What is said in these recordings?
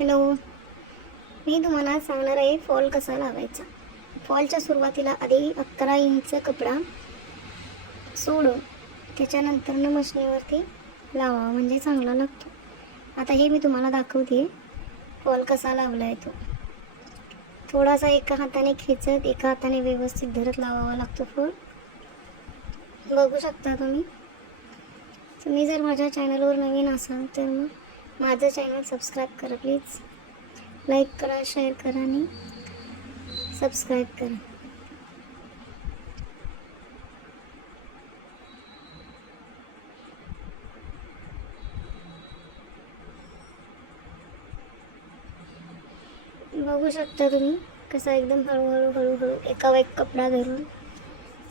Hello, मी तुम्हाला सांगणार आहे फॉल कसा लावायचा. फॉलच्या सुरुवातीला आधी 11 इंच कपडा सोडून त्याच्यानंतर मशनीवरती लावा, म्हणजे चांगला लागतो. आता हे मी तुम्हाला दाखवते फॉल कसा लावला आहे तो. थोडासा एका हाताने खेचत एका हाताने व्यवस्थित धरत लावावा लागतो फॉल. बघू शकता तुम्ही जर माझ्या चॅनलवर नवीन असाल तर मग माझं चॅनल सबस्क्राईब करा प्लीज. लाईक करा, शेअर करा आणि सबस्क्राईब करा. बघू शकता तुम्ही कसा एकदम हळूहळू एकावर एक कपडा धरून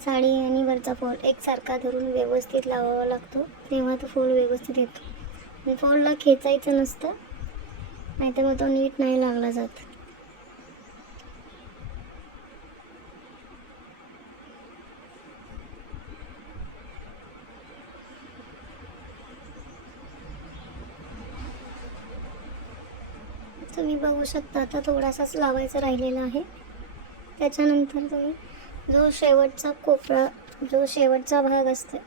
साडी आणि वरचा फॉल एकसारखा धरून व्यवस्थित लावावा लागतो, तेव्हा तो फॉल व्यवस्थित येतो. आणि फॉलला खेचायचं नसतं, नाहीतर मग तो नीट नाही लागला जात. तुम्ही बघू शकता आता थोडासाच लावायचा राहिलेला आहे. त्याच्यानंतर तुम्ही जो शेवटचा भाग असतो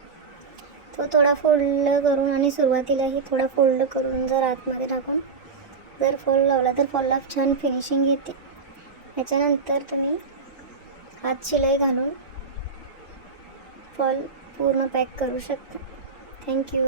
तो थोडा फोल्ड करून आणि सुरुवातीलाही थोडा फोल्ड करून जर आतमध्ये टाकून जर फोल्ड लावला तर फॉलला छान फिनिशिंग येते. त्याच्यानंतर तुम्ही हात शिलाई घालून फॉल पूर्ण पॅक करू शकता. थँक्यू.